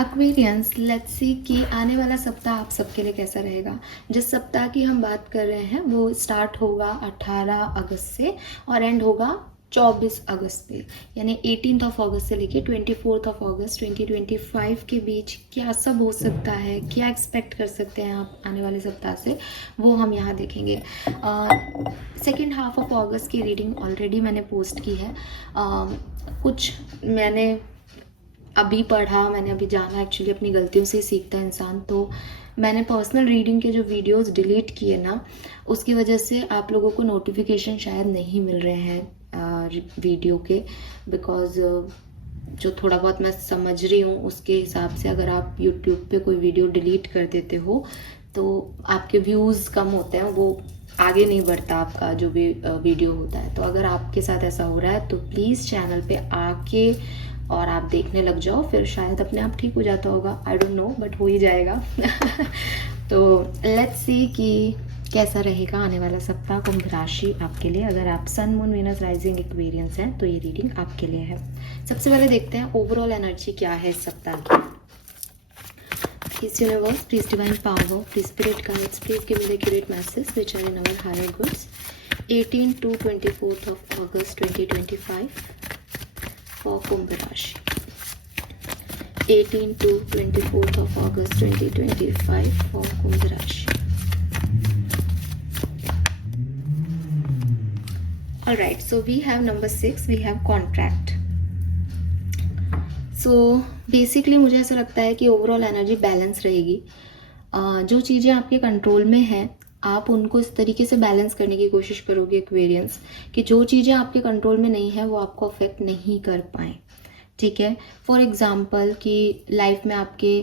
Aquarians, let's see कि आने वाला सप्ताह आप सबके लिए कैसा रहेगा। जिस सप्ताह की हम बात कर रहे हैं वो स्टार्ट होगा 18 अगस्त से और एंड होगा 24 अगस्त पे, यानी 18 अगस्त से लेके 24 अगस्त 2025 के बीच क्या सब हो सकता है, क्या एक्सपेक्ट कर सकते हैं आप आने वाले सप्ताह से, वो हम यहाँ देखेंगे। सेकेंड हाफ ऑफ अगस्त की रीडिंग ऑलरेडी मैंने पोस्ट की है। कुछ मैंने अभी पढ़ा, मैंने अभी जाना, एक्चुअली अपनी गलतियों से ही सीखता है इंसान, तो मैंने पर्सनल रीडिंग के जो वीडियोस डिलीट किए ना, उसकी वजह से आप लोगों को नोटिफिकेशन शायद नहीं मिल रहे हैं वीडियो के, बिकॉज जो थोड़ा बहुत मैं समझ रही हूँ उसके हिसाब से अगर आप यूट्यूब पे कोई वीडियो डिलीट कर देते हो तो आपके व्यूज़ कम होते हैं, वो आगे नहीं बढ़ता आपका जो भी वीडियो होता है। तो अगर आपके साथ ऐसा हो रहा है तो प्लीज़ चैनल पे आके और आप देखने लग जाओ, फिर शायद अपने आप ठीक हो जाता होगा, आई डोंट नो, बट हो ही जाएगा। तो लेट्स सी कि कैसा रहेगा आने वाला सप्ताह कुंभ राशि आपके लिए। अगर आप sun moon Venus rising Aquarians हैं तो ये रीडिंग आपके लिए है। सबसे पहले देखते हैं ओवरऑल एनर्जी क्या है इस सप्ताह की। Please universe, please divine power, please spirit guides, please give me the accurate message which are in our higher goods. 18 to 24th of August 2025 for Kumbh Rashi. 18 to 24th of August 2025 for Kumbh Rashi. Alright, so we have number 6, we have contract. So basically मुझे ऐसा लगता है कि overall energy balance रहेगी। जो चीज़ें आपके control में हैं आप उनको इस तरीके से बैलेंस करने की कोशिश करोगे एक्वेरियंस, कि जो चीज़ें आपके कंट्रोल में नहीं है वो आपको अफेक्ट नहीं कर पाएँ, ठीक है। फॉर एग्जांपल कि लाइफ में आपके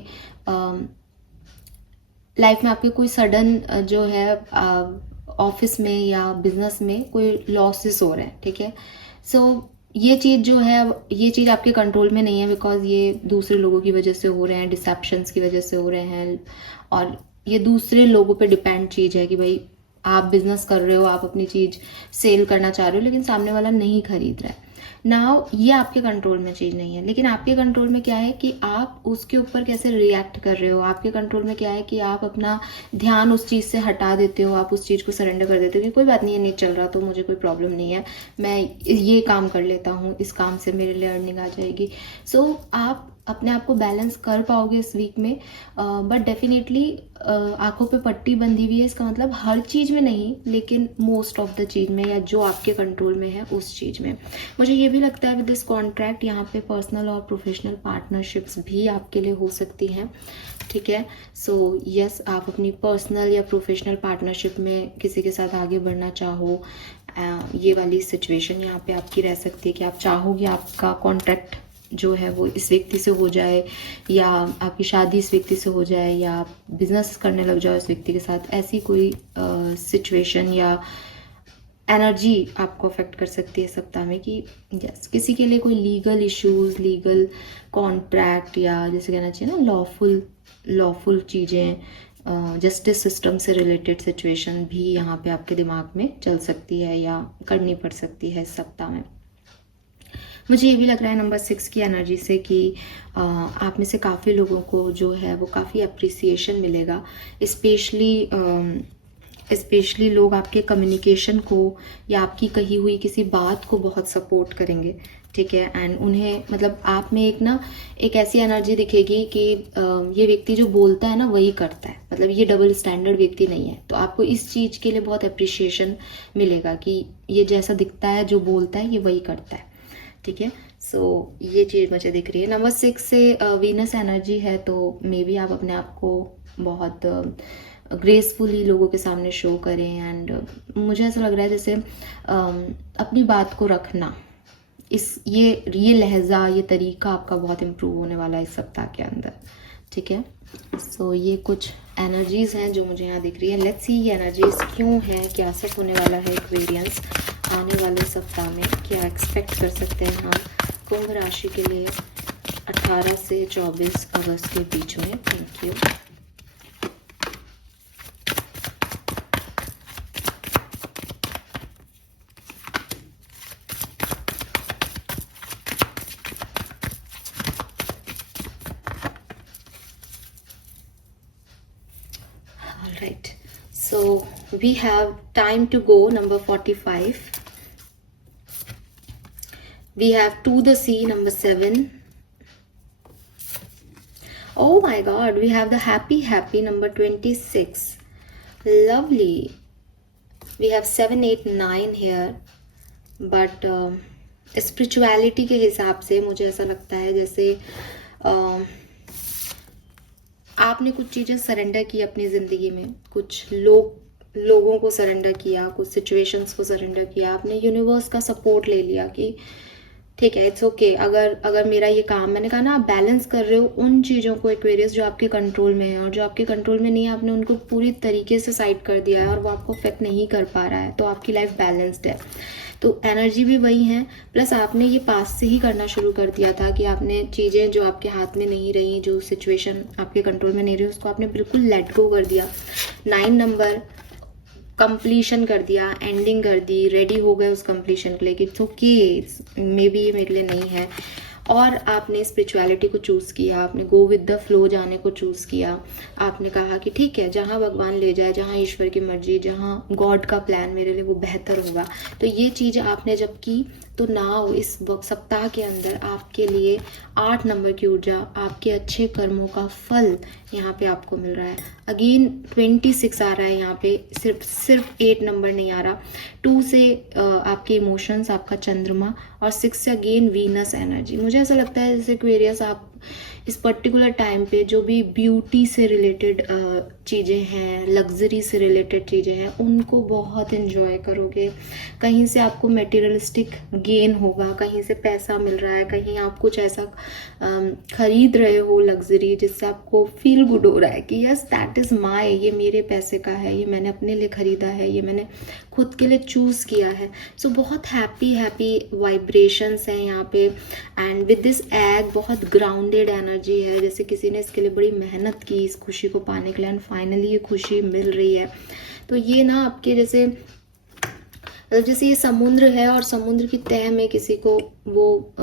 कोई सडन जो है ऑफिस में या बिजनेस में कोई लॉसेस हो रहे हैं, ठीक है। सो ये चीज़ जो है, ये चीज़ आपके कंट्रोल में नहीं है, बिकॉज ये दूसरे लोगों की वजह से हो रहे हैं, डिसेप्शंस की वजह से हो रहे हैं, और ये दूसरे लोगों पे डिपेंड चीज़ है कि भाई आप बिजनेस कर रहे हो, आप अपनी चीज़ सेल करना चाह रहे हो लेकिन सामने वाला नहीं खरीद रहा है। नाउ ये आपके कंट्रोल में चीज़ नहीं है, लेकिन आपके कंट्रोल में क्या है कि आप उसके ऊपर कैसे रिएक्ट कर रहे हो। आपके कंट्रोल में क्या है कि आप अपना ध्यान उस चीज़ से हटा देते हो, आप उस चीज़ को सरेंडर कर देते हो कि कोई बात नहीं है, नहीं चल रहा तो मुझे कोई प्रॉब्लम नहीं है, मैं ये काम कर लेता हूँ, इस काम से मेरे लिए अर्निंग आ जाएगी। सो आप अपने आप को बैलेंस कर पाओगे इस वीक में, बट डेफिनेटली आंखों पे पट्टी बंधी हुई है, इसका मतलब हर चीज़ में नहीं लेकिन मोस्ट ऑफ द चीज़ में, या जो आपके कंट्रोल में है उस चीज़ में। मुझे ये भी लगता है विद दिस कॉन्ट्रैक्ट यहाँ पे पर्सनल और प्रोफेशनल पार्टनरशिप्स भी आपके लिए हो सकती हैं, ठीक है। सो यस, आप अपनी पर्सनल या प्रोफेशनल पार्टनरशिप में किसी के साथ आगे बढ़ना चाहो, ये वाली सिचुएशन यहाँ पे आपकी रह सकती है कि आप चाहोगे आपका कॉन्ट्रैक्ट जो है वो इस व्यक्ति से हो जाए, या आपकी शादी इस व्यक्ति से हो जाए, या आप बिजनेस करने लग जाओ इस व्यक्ति के साथ। ऐसी कोई सिचुएशन या एनर्जी आपको अफेक्ट कर सकती है सप्ताह में कि यस, किसी के लिए कोई लीगल इश्यूज, लीगल कॉन्ट्रैक्ट, या जैसे कहना चाहिए ना लॉफुल चीज़ें, जस्टिस सिस्टम से रिलेटेड सिचुएशन भी यहाँ पे आपके दिमाग में चल सकती है या करनी पड़ सकती है इस सप्ताह में। मुझे ये भी लग रहा है नंबर 6 की एनर्जी से कि आप में से काफ़ी लोगों को जो है वो काफ़ी अप्रिसिएशन मिलेगा, स्पेशली लोग आपके कम्युनिकेशन को या आपकी कही हुई किसी बात को बहुत सपोर्ट करेंगे, ठीक है। एंड उन्हें मतलब आप में एक ऐसी एनर्जी दिखेगी कि ये व्यक्ति जो बोलता है ना वही करता है, मतलब ये डबल स्टैंडर्ड व्यक्ति नहीं है। तो आपको इस चीज़ के लिए बहुत अप्रिसिएशन मिलेगा कि ये जैसा दिखता है, जो बोलता है ये वही करता है, ठीक है। सो ये चीज़ मुझे दिख रही है। नंबर 6 से वीनस एनर्जी है, तो मे बी आप अपने आप को बहुत ग्रेसफुली लोगों के सामने शो करें। एंड मुझे ऐसा लग रहा है जैसे अपनी बात को रखना, ये लहजा, ये तरीका आपका बहुत इम्प्रूव होने वाला है इस सप्ताह के अंदर, ठीक है। सो ये कुछ एनर्जीज हैं जो मुझे यहाँ दिख रही है। लेट्स सी ये एनर्जीज क्यों है, क्या सब होने वाला है एक्वेरियंस आने वाले सप्ताह में, क्या एक्सपेक्ट कर सकते हैं हम कुंभ राशि के लिए 18 से 24 अगस्त के बीच में। Thank you. Right. So we have time to go. Number 45. We have To the Sea, number 7. Oh my God, we have the Happy, number 26. Lovely. We have 7, 8, 9 here. But spirituality के हिसाब से मुझे ऐसा लगता है जैसे आपने कुछ चीज़ें सरेंडर की अपनी ज़िंदगी में, कुछ लोगों को सरेंडर किया, कुछ सिचुएशंस को सरेंडर किया, आपने यूनिवर्स का सपोर्ट ले लिया कि ठीक है, इट्स ओके। अगर मेरा ये काम, मैंने कहा ना, आप बैलेंस कर रहे हो उन चीज़ों को एक्वेरियस जो आपके कंट्रोल में है, और जो आपके कंट्रोल में नहीं है आपने उनको पूरी तरीके से साइड कर दिया है और वो आपको अफेक्ट नहीं कर पा रहा है, तो आपकी लाइफ बैलेंस्ड है। तो एनर्जी भी वही है, प्लस आपने ये पास से ही करना शुरू कर दिया था कि आपने चीज़ें जो आपके हाथ में नहीं रही, जो सिचुएशन आपके कंट्रोल में नहीं रही, उसको आपने बिल्कुल लेट गो कर दिया। 9 नंबर कंप्लीशन कर दिया, एंडिंग कर दी, रेडी हो गए उस कंप्लीशन के लिए कि इट्स ओके, मे बी ये मेरे लिए नहीं है। और आपने स्पिरिचुअलिटी को चूज़ किया, आपने गो विद द फ्लो जाने को चूज़ किया। आपने कहा कि ठीक है, जहाँ भगवान ले जाए, जहाँ ईश्वर की मर्जी, जहाँ गॉड का प्लान मेरे लिए वो बेहतर होगा। तो ये चीज़ आपने जब की, तो नाउ इस सप्ताह के अंदर आपके लिए 8 नंबर की ऊर्जा, आपके अच्छे कर्मों का फल यहाँ पे आपको मिल रहा है। अगेन 26 आ रहा है यहाँ पे, सिर्फ 8 नंबर नहीं आ रहा। 2 से आपके इमोशंस, आपका चंद्रमा, और 6 से अगेन वीनस एनर्जी। मुझे ऐसा लगता है जैसे एक्वेरियस आप इस पर्टिकुलर टाइम पे जो भी ब्यूटी से रिलेटेड चीज़ें हैं, लग्जरी से रिलेटेड चीज़ें हैं, उनको बहुत इन्जॉय करोगे। कहीं से आपको मटेरियलिस्टिक गेन होगा, कहीं से पैसा मिल रहा है, कहीं आप कुछ ऐसा खरीद रहे हो लग्जरी जिससे आपको फील गुड हो रहा है कि यस दैट इज़ माई, ये मेरे पैसे का है, ये मैंने अपने लिए ख़रीदा है, ये मैंने खुद के लिए चूज़ किया है। सो बहुत हैप्पी वाइब्रेशंस हैं यहाँ पे। एंड विद दिस एग बहुत ग्राउंडेड एनर्जी है, जैसे किसी ने इसके लिए बड़ी मेहनत की इस खुशी को पाने के लिए, एंड फाइनली ये खुशी मिल रही है। तो ये ना आपके जैसे ये समुद्र है, और समुद्र की तह में किसी को वो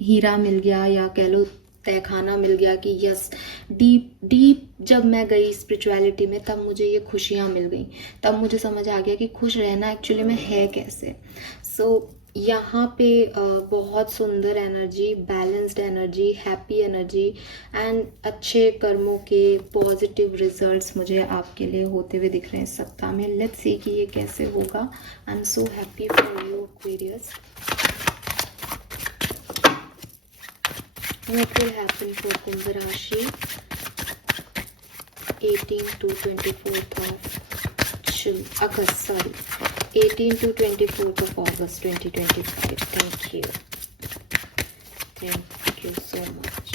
हीरा मिल गया, या कह लो तहखाना मिल गया कि यस, डीप जब मैं गई स्पिरिचुअलिटी में, तब मुझे ये खुशियाँ मिल गई, तब मुझे समझ आ गया कि खुश रहना एक्चुअली में है कैसे। सो यहाँ पे बहुत सुंदर energy, balanced energy, happy energy, and अच्छे कर्मों के पॉजिटिव रिजल्ट्स मुझे आपके लिए होते हुए दिख रहे हैं इस सप्ताह में। लेट्स सी कि ये कैसे होगा। I am so happy for you Aquarius. What will happen for Kumbh Rashi 18 to 24th of August, 18 to 24th of August 2025. Thank you. Thank you so much.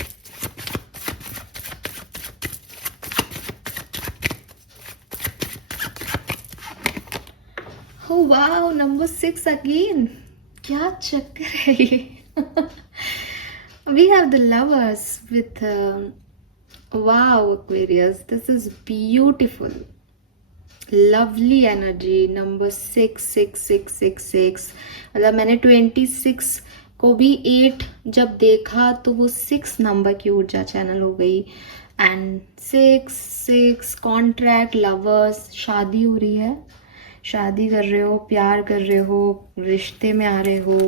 Oh wow, number 6 again. क्या चक्कर है ये? We have the Lovers with wow, Aquarius, this is beautiful, lovely energy. Number 6 6 6 6 6, मतलब मैंने 26 को भी 8 जब देखा तो वो 6 नंबर की ऊर्जा चैनल हो गई। एंड 6 6 कॉन्ट्रैक्ट, लवर्स, शादी हो रही है, शादी कर रहे हो, प्यार कर रहे हो, रिश्ते में आ रहे हो,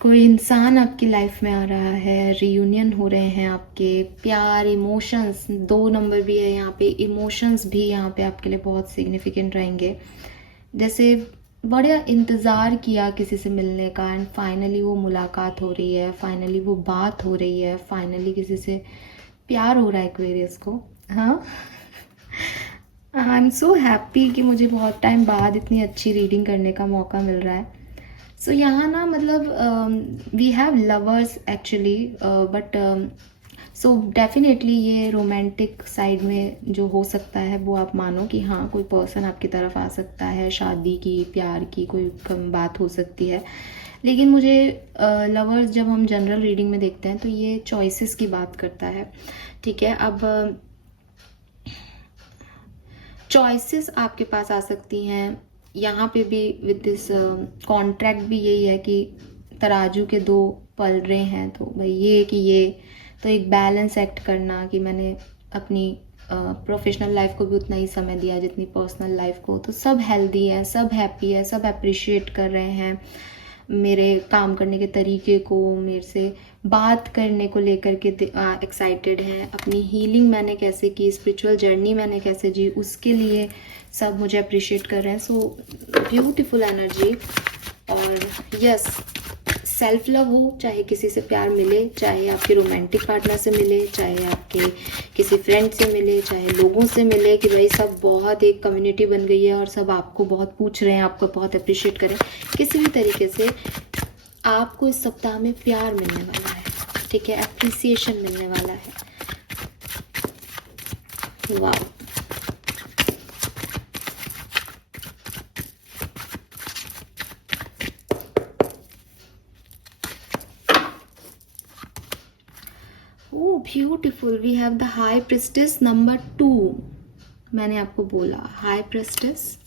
कोई इंसान आपकी लाइफ में आ रहा है, रियूनियन हो रहे हैं आपके, प्यार, इमोशंस, 2 नंबर भी है यहाँ पे, इमोशंस भी यहाँ पे आपके लिए बहुत सिग्निफिकेंट रहेंगे। जैसे बड़ा इंतज़ार किया किसी से मिलने का, एंड फाइनली वो मुलाकात हो रही है, फाइनली वो बात हो रही है, फाइनली किसी से प्यार हो रहा है एक्वेरियस को। हाँ, आई एम सो हैप्पी कि मुझे बहुत टाइम बाद इतनी अच्छी रीडिंग करने का मौका मिल रहा है। सो यहाँ ना मतलब we have lovers actually, but so definitely ये रोमांटिक साइड में जो हो सकता है वो आप मानो कि हाँ, कोई पर्सन आपकी तरफ आ सकता है, शादी की, प्यार की कोई कम बात हो सकती है। लेकिन मुझे लवर्स जब हम जनरल रीडिंग में देखते हैं तो ये चॉइसेस की बात करता है, ठीक है। अब चॉइसेस आपके पास आ सकती हैं यहाँ पे भी। विद दिस कॉन्ट्रैक्ट भी यही है कि तराजू के 2 पल रहे हैं, तो भाई ये कि ये तो एक बैलेंस एक्ट करना कि मैंने अपनी प्रोफेशनल लाइफ को भी उतना ही समय दिया जितनी पर्सनल लाइफ को। तो सब हेल्दी है, सब हैप्पी है, सब अप्रिशिएट कर रहे हैं मेरे काम करने के तरीके को, मेरे से बात करने को लेकर के एक्साइटेड हैं। अपनी हीलिंग मैंने कैसे की, स्पिरिचुअल जर्नी मैंने कैसे जी, उसके लिए सब मुझे अप्रिशिएट कर रहे हैं। So beautiful energy. और यस, सेल्फ लव हो, चाहे किसी से प्यार मिले, चाहे आपके रोमांटिक पार्टनर से मिले, चाहे आपके किसी फ्रेंड से मिले, चाहे लोगों से मिले, कि भाई सब बहुत एक कम्युनिटी बन गई है और सब आपको बहुत पूछ रहे हैं, आपको बहुत अप्रिशिएट करें, किसी भी तरीके से आपको इस सप्ताह में प्यार मिलने वाला है, ठीक है, अप्रिसिएशन मिलने वाला है। वाह, oh beautiful, we have the high priestess number 2। मैंने आपको बोला high priestess.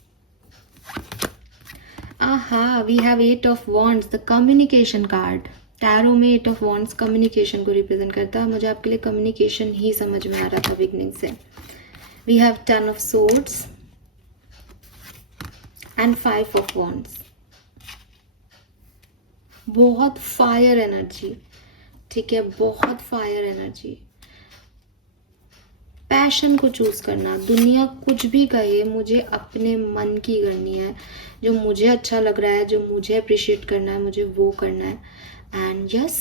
Aha, we have 8 of wands, the communication card. Tarot में 8 ऑफ वॉन्ड्स कम्युनिकेशन को रिप्रेजेंट करता है। मुझे आपके लिए कम्युनिकेशन ही समझ में आ रहा था बिगनिंग से। We have 10 of swords and 5 of wands. बहुत फायर एनर्जी, ठीक है, बहुत फायर एनर्जी। पैशन को चूज करना, दुनिया कुछ भी कहे, मुझे अपने मन की करनी है, जो मुझे अच्छा लग रहा है, जो मुझे अप्रिशिएट करना है, मुझे वो करना है। एंड यस,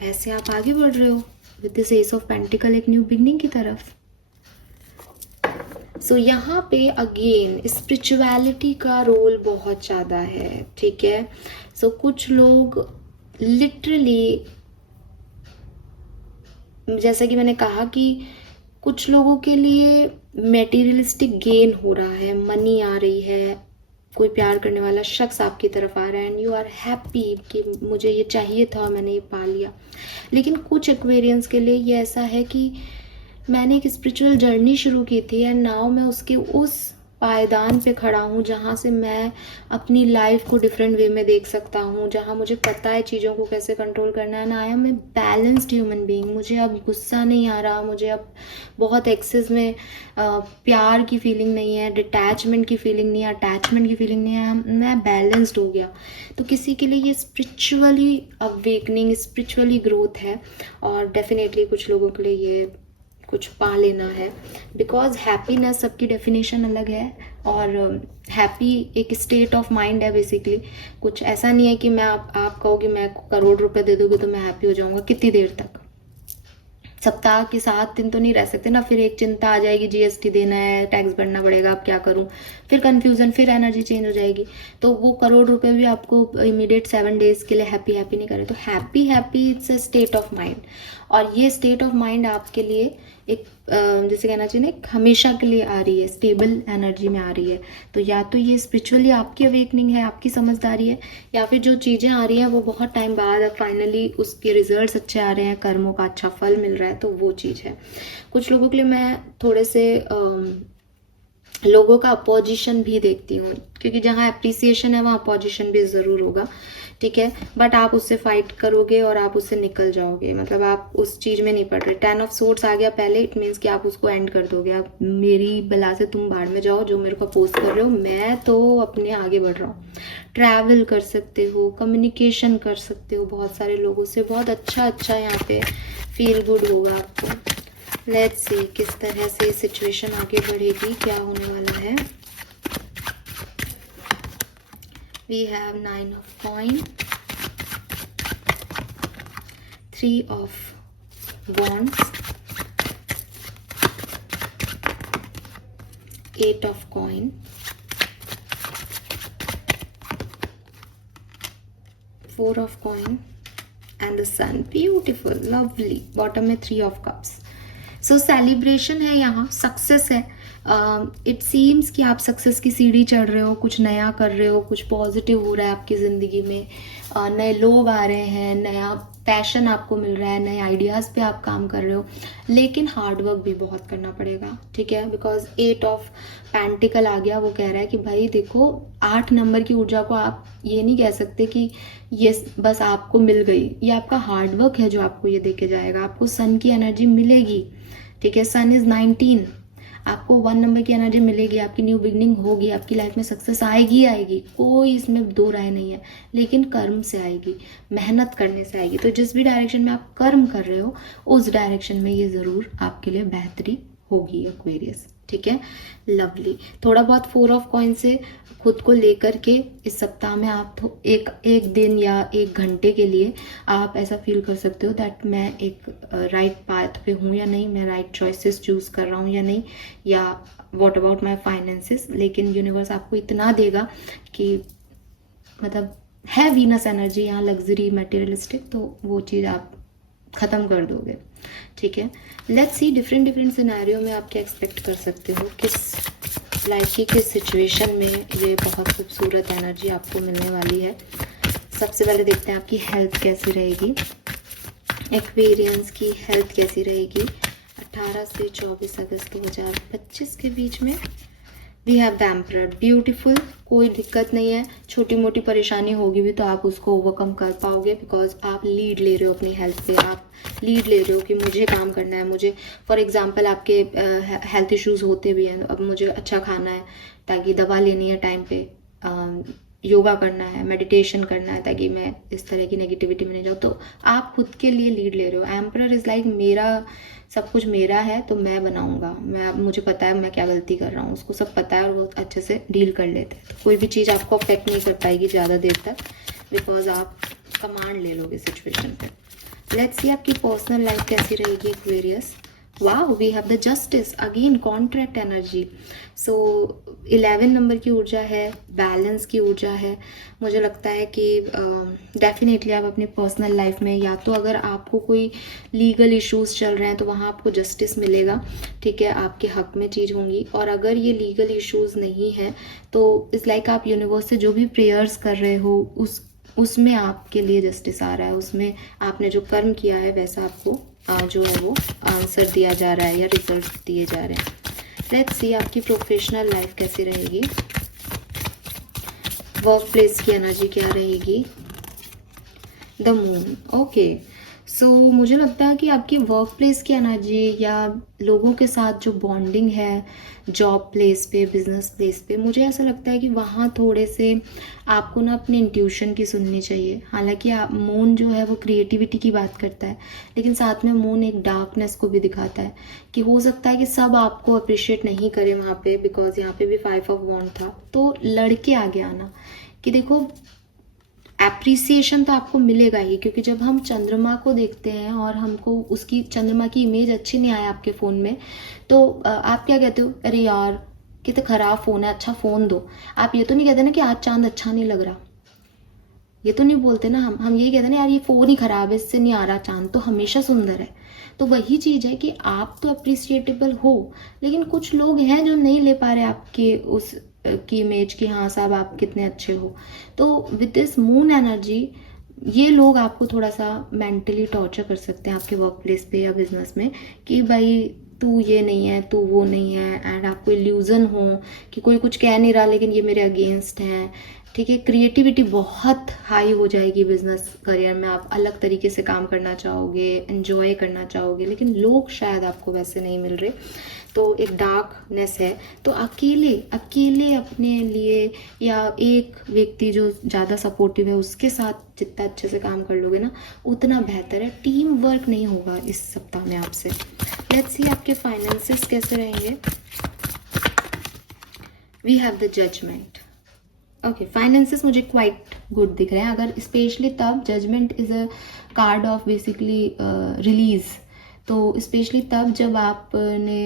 ऐसे आप आगे बढ़ रहे हो with this S of pentacle, एक न्यू बिगनिंग की तरफ। सो यहाँ पे अगेन स्पिरिचुअलिटी का रोल बहुत ज़्यादा है, ठीक है। सो कुछ लोग लिटरली, जैसा कि मैंने कहा कि कुछ लोगों के लिए मेटीरियलिस्टिक गेन हो रहा है, मनी आ रही है, कोई प्यार करने वाला शख्स आपकी तरफ आ रहा है एंड यू आर हैप्पी कि मुझे ये चाहिए था, मैंने ये पा लिया। लेकिन कुछ एक्वेरियंस के लिए ये ऐसा है कि मैंने एक स्पिरिचुअल जर्नी शुरू की थी एंड नाउ मैं उसके उस पायदान पे खड़ा हूँ जहाँ से मैं अपनी लाइफ को डिफरेंट वे में देख सकता हूँ, जहाँ मुझे पता है चीज़ों को कैसे कंट्रोल करना है। ना I am a balanced human being, मुझे अब गुस्सा नहीं आ रहा, मुझे अब बहुत एक्सेस में प्यार की फीलिंग नहीं है, डिटैचमेंट की फीलिंग नहीं है, अटैचमेंट की फीलिंग नहीं है, मैं बैलेंस्ड हो गया। तो किसी के लिए ये स्पिरिचुअली अवेकनिंग, स्पिरिचुअली ग्रोथ है और डेफिनेटली कुछ लोगों के लिए ये कुछ पा लेना है। बिकॉज हैप्पीनेस सबकी डेफिनेशन अलग है और हैप्पी एक स्टेट ऑफ माइंड है बेसिकली। कुछ ऐसा नहीं है कि मैं आप कहो कि मैं करोड़ रुपए दे दोगे तो मैं हैप्पी हो जाऊंगा। कितनी देर तक? सप्ताह के 7 दिन तो नहीं रह सकते ना। फिर एक चिंता आ जाएगी, जीएसटी देना है, टैक्स भरना पड़ेगा, अब क्या करूं, फिर कंफ्यूजन, फिर एनर्जी चेंज हो जाएगी। तो वो करोड़ रुपए भी आपको इमीडिएट 7 डेज के लिए हैप्पी नहीं करे। तो happy it's a state of mind और ये स्टेट ऑफ माइंड आपके लिए एक जैसे कहना चाहिए ना, हमेशा के लिए आ रही है, स्टेबल एनर्जी में आ रही है। तो या तो ये स्पिरिचुअली आपकी अवेकनिंग है, आपकी समझदारी है, या फिर जो चीज़ें आ रही हैं वो बहुत टाइम बाद अब फाइनली उसके रिजल्ट्स अच्छे आ रहे हैं, कर्मों का अच्छा फल मिल रहा है, तो वो चीज़ है। कुछ लोगों के लिए मैं थोड़े से लोगों का अपोजिशन भी देखती हूँ, क्योंकि जहाँ अप्रिसिएशन है वहाँ अपोजिशन भी ज़रूर होगा, ठीक है। बट आप उससे फाइट करोगे और आप उससे निकल जाओगे, मतलब आप उस चीज़ में नहीं पड़ रहे। 10 ऑफ सोर्ड्स आ गया पहले, इट मीन्स कि आप उसको एंड कर दोगे। आप मेरी बला से तुम भाड़ में जाओ, जो मेरे को अपोज कर रहे हो, मैं तो अपने आगे बढ़ रहा हूँ। ट्रैवल कर सकते हो, कम्युनिकेशन कर सकते हो बहुत सारे लोगों से, बहुत अच्छा यहाँ पे फील गुड होगा आपको। लेट्स सी किस तरह से सिचुएशन आगे बढ़ेगी, क्या होने वाला है। We have 9 of coin, 3 of wands, 8 of coin, 4 of coin and the sun. Beautiful, lovely. Bottom में 3 of cups. सो सेलिब्रेशन है यहाँ, सक्सेस है। इट सीम्स कि आप सक्सेस की सीढ़ी चढ़ रहे हो, कुछ नया कर रहे हो, कुछ पॉजिटिव हो रहा है आपकी ज़िंदगी में, नए लोग आ रहे हैं, नया पैशन आपको मिल रहा है, नए आइडियाज़ पे आप काम कर रहे हो। लेकिन हार्ड वर्क भी बहुत करना पड़ेगा, ठीक है। बिकॉज 8 ऑफ पेंटिकल आ गया, वो कह रहा है कि भाई देखो 8 नंबर की ऊर्जा को आप ये नहीं कह सकते कि ये बस आपको मिल गई। ये आपका हार्ड वर्क है जो आपको ये देके जाएगा। आपको सन की एनर्जी मिलेगी, ठीक है। सन इज 19, आपको 1 नंबर की एनर्जी मिलेगी, आपकी न्यू बिगनिंग होगी, आपकी लाइफ में सक्सेस आएगी आएगी, कोई इसमें दो राय नहीं है, लेकिन कर्म से आएगी, मेहनत करने से आएगी। तो जिस भी डायरेक्शन में आप कर्म कर रहे हो उस डायरेक्शन में ये ज़रूर आपके लिए बेहतरी होगी एक्वेरियस, ठीक है। लवली। थोड़ा बहुत 4 ऑफ कॉइन से खुद को लेकर के इस सप्ताह में आप एक दिन या 1 घंटे के लिए आप ऐसा फील कर सकते हो दैट मैं एक राइट पाथ पे हूँ या नहीं, मैं राइट चॉइसेस चूज़ कर रहा हूँ या नहीं, या व्हाट अबाउट माय फाइनेंसेस। लेकिन यूनिवर्स आपको इतना देगा कि मतलब है वीनस एनर्जी यहाँ लग्जरी मटेरियलिस्टिक, तो वो चीज़ आप ख़त्म कर दोगे, ठीक है। लेट्स सी डिफरेंट सिनेरियो में आप क्या एक्सपेक्ट कर सकते हो, किस लाइफ की किस सिचुएशन में ये बहुत खूबसूरत एनर्जी आपको मिलने वाली है। सबसे पहले देखते हैं आपकी हेल्थ कैसी रहेगी, एक्वेरियंस की हेल्थ कैसी रहेगी 18 से 24 अगस्त 2025 के बीच में। We have the emperor, beautiful, कोई दिक्कत नहीं है, छोटी मोटी परेशानी होगी भी तो आप उसको ओवरकम कर पाओगे, बिकॉज आप लीड ले रहे हो अपनी हेल्थ पे, आप लीड ले रहे हो कि मुझे काम करना है, मुझे फॉर एग्जांपल आपके हेल्थ इश्यूज होते भी हैं, अब मुझे अच्छा खाना है ताकि दवा लेनी है टाइम पे, योगा करना है, मेडिटेशन करना है ताकि मैं इस तरह की नेगेटिविटी में नहीं जाऊँ, तो आप खुद के लिए लीड ले रहे हो। एम्परर इज़ लाइक मेरा सब कुछ मेरा है तो मैं बनाऊंगा, मुझे पता है मैं क्या गलती कर रहा हूँ, उसको सब पता है और वो अच्छे से डील कर लेते हैं। तो कोई भी चीज़ आपको अफेक्ट नहीं कर पाएगी ज़्यादा देर तक, बिकॉज आप कमांड ले लोगे सिचुएशन पे। लेट्स सी आपकी पर्सनल लाइफ कैसी रहेगी Aquarius. Wow, we have the justice, again contract energy. So 11 number की ऊर्जा है, बैलेंस की ऊर्जा है। मुझे लगता है कि डेफिनेटली आप अपनी पर्सनल लाइफ में, या तो अगर आपको कोई लीगल इश्यूज चल रहे हैं तो वहाँ आपको जस्टिस मिलेगा, ठीक है, आपके हक में चीज़ होंगी। और अगर ये लीगल इश्यूज नहीं है तो इट्स लाइक आप यूनिवर्स से जो भी प्रेयर्स कर रहे हो उसमें आपके लिए जस्टिस आ रहा है, उसमें आपने जो कर्म किया है वैसा आपको जो है वो आंसर दिया जा रहा है या रिजल्ट दिए जा रहे हैं। लेट्स सी आपकी प्रोफेशनल लाइफ कैसी रहेगी, वर्क प्लेस की एनर्जी क्या रहेगी। The moon, okay. सो मुझे लगता है कि आपकी वर्क प्लेस की एनर्जी या लोगों के साथ जो बॉन्डिंग है जॉब प्लेस पे, बिजनेस प्लेस पे, मुझे ऐसा लगता है कि वहाँ थोड़े से आपको ना अपने इंट्यूशन की सुननी चाहिए। हालांकि मून जो है वो क्रिएटिविटी की बात करता है, लेकिन साथ में मून एक डार्कनेस को भी दिखाता है कि हो सकता है कि सब आपको अप्रिशिएट नहीं करें वहाँ पे, बिकॉज यहाँ पे भी 5 ऑफ वॉन्ड था। तो लड़के आगे आना कि देखो एप्रिसिएशन तो आपको मिलेगा ही, क्योंकि जब हम चंद्रमा को देखते हैं और हमको उसकी चंद्रमा की इमेज अच्छी नहीं आए आपके फ़ोन में, तो आप क्या कहते हो, अरे यार कितना ख़राब फ़ोन है, अच्छा फ़ोन दो। आप ये तो नहीं कहते ना कि आज चांद अच्छा नहीं लग रहा, ये तो नहीं बोलते ना, हम यही कहते हैं ना यार ये फ़ोन ही ख़राब है, इससे नहीं आ रहा चांद, तो हमेशा सुंदर है। तो वही चीज़ है कि आप तो अप्रिसिएटेबल हो, लेकिन कुछ लोग हैं जो नहीं ले पा रहे आपके उस की इमेज की, हाँ साहब आप कितने अच्छे हो। तो विद दिस मून एनर्जी ये लोग आपको थोड़ा सा मेंटली टॉर्चर कर सकते हैं आपके वर्क प्लेस पे या बिजनेस में, कि भाई तू ये नहीं है, तू वो नहीं है, एंड आपको इल्यूजन हो कि कोई कुछ कह नहीं रहा लेकिन ये मेरे अगेंस्ट हैं, ठीक है। क्रिएटिविटी बहुत हाई हो जाएगी बिजनेस करियर में, आप अलग तरीके से काम करना चाहोगे, एंजॉय करना चाहोगे, लेकिन लोग शायद आपको वैसे नहीं मिल रहे, तो एक डार्कनेस है। तो अकेले अपने लिए या एक व्यक्ति जो ज़्यादा सपोर्टिव है उसके साथ जितना अच्छे से काम कर लोगे ना उतना बेहतर है। टीम वर्क नहीं होगा इस सप्ताह में आपसे। लेट्स सी आपके फाइनेंसेस कैसे रहेंगे। We have the judgement, okay. Finances मुझे क्वाइट गुड दिख रहे हैं, अगर स्पेशली तब judgement is a card of basically release, तो स्पेशली तब जब आपने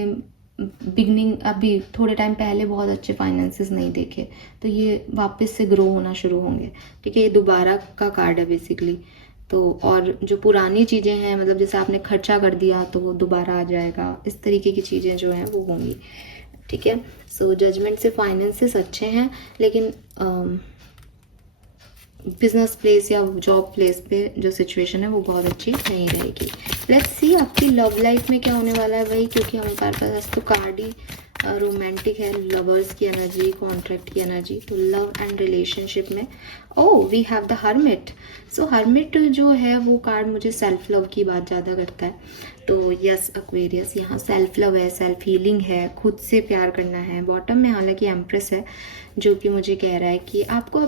बिगनिंग अभी थोड़े टाइम पहले बहुत अच्छे फाइनेंसेस नहीं देखे, तो ये वापस से ग्रो होना शुरू होंगे, ठीक है। ये दोबारा का कार्ड है बेसिकली। तो और जो पुरानी चीज़ें हैं, मतलब जैसे आपने खर्चा कर दिया तो वो दोबारा आ जाएगा, इस तरीके की चीज़ें जो हैं वो होंगी, ठीक है। सो जजमेंट से फाइनेंसेस अच्छे हैं, लेकिन बिजनेस प्लेस या जॉब प्लेस पे जो सिचुएशन है वो बहुत अच्छी नहीं रहेगी। लेट्स सी आपकी लव लाइफ में क्या होने वाला है भाई, क्योंकि हमारे पास तो कार्ड ही रोमांटिक है, लवर्स की एनर्जी, कॉन्ट्रैक्ट की एनर्जी। तो लव एंड रिलेशनशिप में we have the hermit. So hermit जो है वो कार्ड मुझे सेल्फ लव की बात ज़्यादा करता है। तो यस एक्वेरियस, यहाँ सेल्फ लव है, सेल्फ हीलिंग है, खुद से प्यार करना है। बॉटम में हालांकि एम्प्रेस है जो कि मुझे कह रहा है कि आपको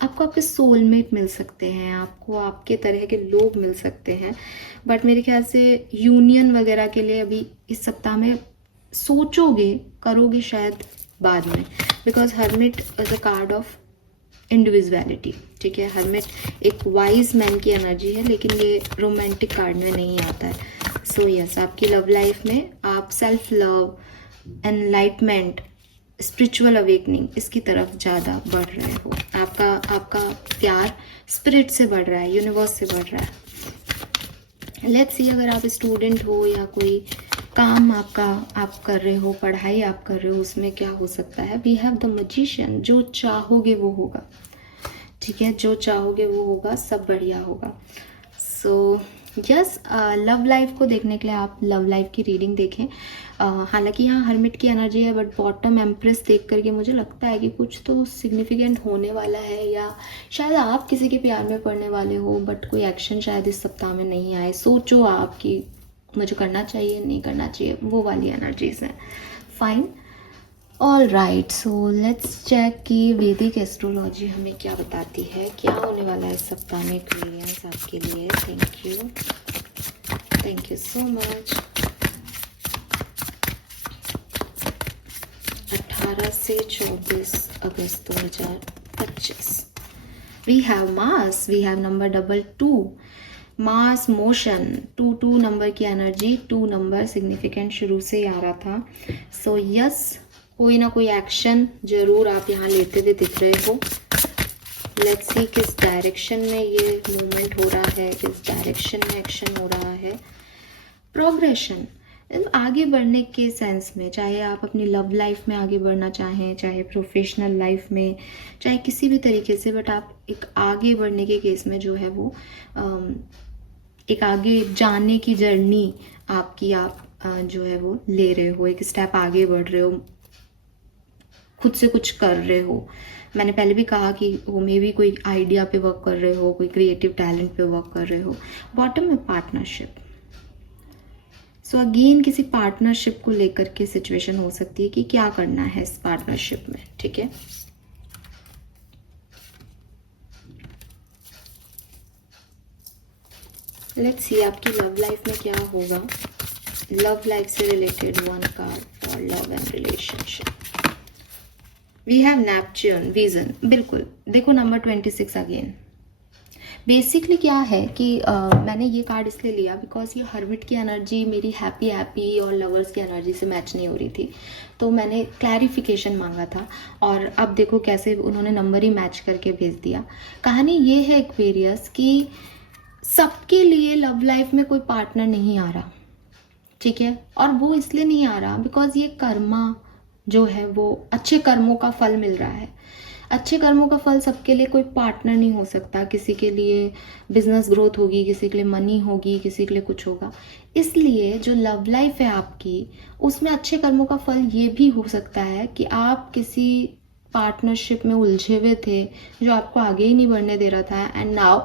आपके सोलमेट मिल सकते हैं, आपको आपके तरह के लोग मिल सकते हैं, बट मेरे ख्याल से यूनियन वगैरह के लिए अभी इस सप्ताह में सोचोगे, करोगे शायद बाद में, because hermit is a card of individuality. ठीक है, हर्मिट एक वाइज मैन की एनर्जी है, लेकिन ये रोमांटिक कार्ड में नहीं आता है। सो यस, आपकी लव लाइफ में आप self love, enlightenment, spiritual awakening इसकी तरफ ज़्यादा बढ़ रहे हो। आपका प्यार स्पिरिट से बढ़ रहा है, यूनिवर्स से बढ़ रहा है। लेट्स सी, अगर आप स्टूडेंट हो या कोई काम आप कर रहे हो, पढ़ाई आप कर रहे हो, उसमें क्या हो सकता है। We have the magician. जो चाहोगे वो होगा। ठीक है, जो चाहोगे वो होगा, सब बढ़िया होगा। सो यस, लव लाइफ को देखने के लिए आप लव लाइफ की रीडिंग देखें। हालांकि यहाँ हर्मिट की एनर्जी है, बट बॉटम एम्प्रेस देख करके मुझे लगता है कि कुछ तो सिग्निफिकेंट होने वाला है, या शायद आप किसी के प्यार में पड़ने वाले हो, बट कोई एक्शन शायद इस सप्ताह में नहीं आए। सोचो आप कि मुझे करना चाहिए, नहीं करना चाहिए, वो वाली एनर्जीज हैं। Fine, all right. So let's check कि वैदिक एस्ट्रोलॉजी हमें क्या बताती है, क्या होने वाला है इस सप्ताह में एक्वेरियंस आपके लिए। Thank you so much. 18 से 24 अगस्त 2025। We have mass, we have number 22, mass motion, 2 number की एनर्जी, 2 नंबर सिग्निफिकेंट शुरू से ही आ रहा था। सो यस, कोई ना कोई एक्शन जरूर आप यहाँ लेते हुए दिख रहे हो। लेट्स सी किस डायरेक्शन में ये मूवमेंट हो रहा है, किस डायरेक्शन में एक्शन हो रहा है। प्रोग्रेशन, आगे बढ़ने के सेंस में, चाहे आप अपनी लव लाइफ में आगे बढ़ना चाहें, चाहे प्रोफेशनल लाइफ में, चाहे किसी भी तरीके से, बट आप एक आगे बढ़ने के केस में जो है वो एक आगे जाने की जर्नी आपकी, आप जो है वो ले रहे हो, एक स्टेप आगे बढ़ रहे हो, खुद से कुछ कर रहे हो। मैंने पहले भी कहा कि वो मे भी कोई आइडिया पे वर्क कर रहे हो, कोई क्रिएटिव टैलेंट पे वर्क कर रहे हो। बॉटम में पार्टनरशिप। सो अगेन किसी पार्टनरशिप को लेकर के सिचुएशन हो सकती है कि क्या करना है इस पार्टनरशिप में। ठीक है, लेट्स सी आपकी लव लाइफ में क्या होगा। लव लाइफ से related 1 card for love and relationship. We have Neptune, vision. बिल्कुल, देखो नंबर 26 अगेन। बेसिकली क्या है कि मैंने ये कार्ड इसलिए लिया बिकॉज ये हर्मिट की एनर्जी मेरी हैप्पी और लवर्स की एनर्जी से मैच नहीं हो रही थी, तो मैंने क्लैरिफिकेशन मांगा था, और अब देखो कैसे उन्होंने नंबर ही मैच करके भेज दिया। कहानी ये है एक्वेरियस कि सबके लिए लव लाइफ में कोई पार्टनर नहीं आ रहा। ठीक है, और वो इसलिए नहीं आ रहा बिकॉज ये कर्मा जो है वो अच्छे कर्मों का फल मिल रहा है। अच्छे कर्मों का फल सबके लिए कोई पार्टनर नहीं हो सकता। किसी के लिए बिजनेस ग्रोथ होगी, किसी के लिए मनी होगी, किसी के लिए कुछ होगा। इसलिए जो लव लाइफ है आपकी, उसमें अच्छे कर्मों का फल ये भी हो सकता है कि आप किसी पार्टनरशिप में उलझे हुए थे जो आपको आगे ही नहीं बढ़ने दे रहा था, एंड नाउ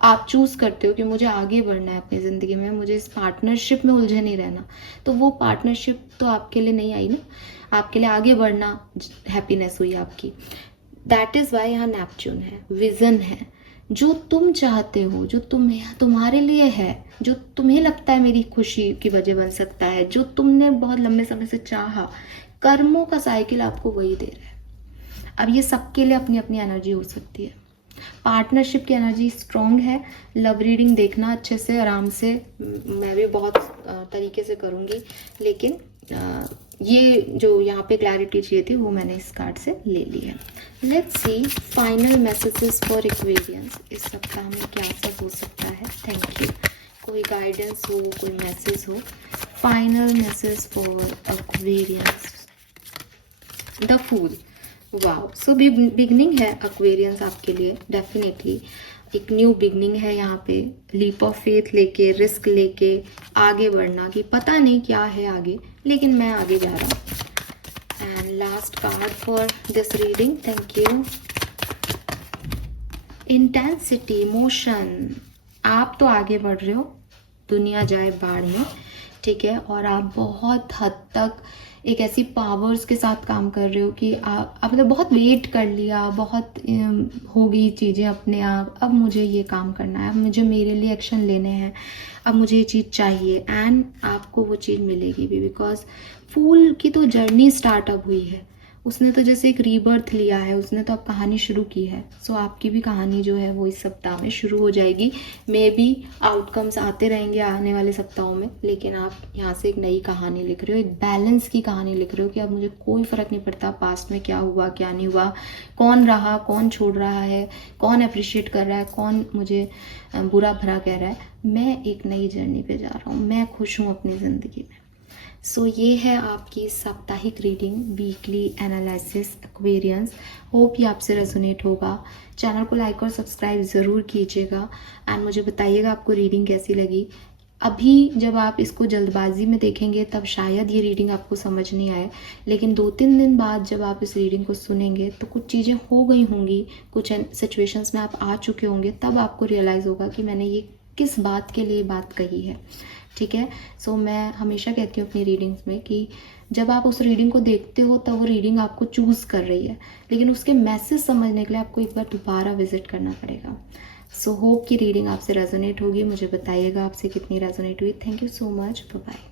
आप चूज करते हो कि मुझे आगे बढ़ना है अपनी ज़िंदगी में, मुझे इस पार्टनरशिप में उलझे नहीं रहना। तो वो पार्टनरशिप तो आपके लिए नहीं आई ना, आपके लिए आगे बढ़ना हैप्पीनेस हुई आपकी। दैट इज़ वाई यहाँ नेपच्यून है, विजन है। जो तुम चाहते हो, जो तुम्हारे लिए है, जो तुम्हें लगता है मेरी खुशी की वजह बन सकता है, जो तुमने बहुत लंबे समय से चाहा, कर्मों का साइकिल आपको वही दे रहा है। अब ये सबके लिए अपनी अपनी एनर्जी हो सकती है। पार्टनरशिप की एनर्जी स्ट्रॉन्ग है। लव रीडिंग देखना अच्छे से, आराम से, मैं भी बहुत तरीके से करूँगी, लेकिन ये जो यहाँ पे क्लैरिटी चाहिए थी वो मैंने इस कार्ड से ले ली है। Let's see final messages for Aquarians. इस सप्ताह में क्या सब हो सकता है। Thank you. कोई गाइडेंस हो, कोई मैसेज हो। Final message for Aquarians, the fool. Wow, so beginning है एक्वेरियंस आपके लिए डेफिनेटली। एक न्यू बिगनिंग है यहाँ पे, लीप ऑफ फेथ लेके, रिस्क लेके आगे बढ़ना कि पता नहीं क्या है आगे, लेकिन मैं आगे जा रहा हूँ। And last card for this reading, thank you. Intensity, emotion, आप तो आगे बढ़ रहे हो, दुनिया जाए बाढ़ में, ठीक है, और आप बहुत हद तक एक ऐसी पावर्स के साथ काम कर रहे हो कि आप मतलब बहुत वेट कर लिया, बहुत हो गई चीज़ें अपने आप, अब मुझे ये काम करना है, अब मुझे मेरे लिए एक्शन लेने हैं, अब मुझे ये चीज़ चाहिए, एंड आपको वो चीज़ मिलेगी भी, बिकॉज फूल की तो जर्नी स्टार्ट अब हुई है, उसने तो जैसे एक रीबर्थ लिया है, उसने तो अब कहानी शुरू की है। सो आपकी भी कहानी जो है वो इस सप्ताह में शुरू हो जाएगी। मे बी आउटकम्स आते रहेंगे आने वाले सप्ताहों में, लेकिन आप यहाँ से एक नई कहानी लिख रहे हो, एक बैलेंस की कहानी लिख रहे हो कि अब मुझे कोई फ़र्क नहीं पड़ता पास्ट में क्या हुआ क्या नहीं हुआ, कौन रहा कौन छोड़ रहा है, कौन अप्रिशिएट कर रहा है, कौन मुझे बुरा भला कह रहा है, मैं एक नई जर्नी पे जा रहा हूँ, मैं खुश हूँ अपनी ज़िंदगी में। सो ये है आपकी साप्ताहिक reading, weekly analysis Aquarians. Hope ये आपसे रेजोनेट होगा। चैनल को लाइक और सब्सक्राइब ज़रूर कीजिएगा एंड मुझे बताइएगा आपको रीडिंग कैसी लगी। अभी जब आप इसको जल्दबाजी में देखेंगे तब शायद ये रीडिंग आपको समझ नहीं आए, लेकिन 2-3 दिन बाद जब आप इस रीडिंग को सुनेंगे तो कुछ चीज़ें हो गई होंगी, कुछ सिचुएशंस में आप आ चुके होंगे, तब आपको रियलाइज़ होगा कि मैंने ये किस बात के लिए बात कही है, ठीक है। सो मैं हमेशा कहती हूँ अपनी रीडिंग्स में कि जब आप उस रीडिंग को देखते हो तब वो रीडिंग आपको चूज़ कर रही है, लेकिन उसके मैसेज समझने के लिए आपको एक बार दोबारा विजिट करना पड़ेगा। सो होप की रीडिंग आपसे रेजोनेट होगी। मुझे बताइएगा आपसे कितनी रेजोनेट हुई। Thank you so much, bye bye.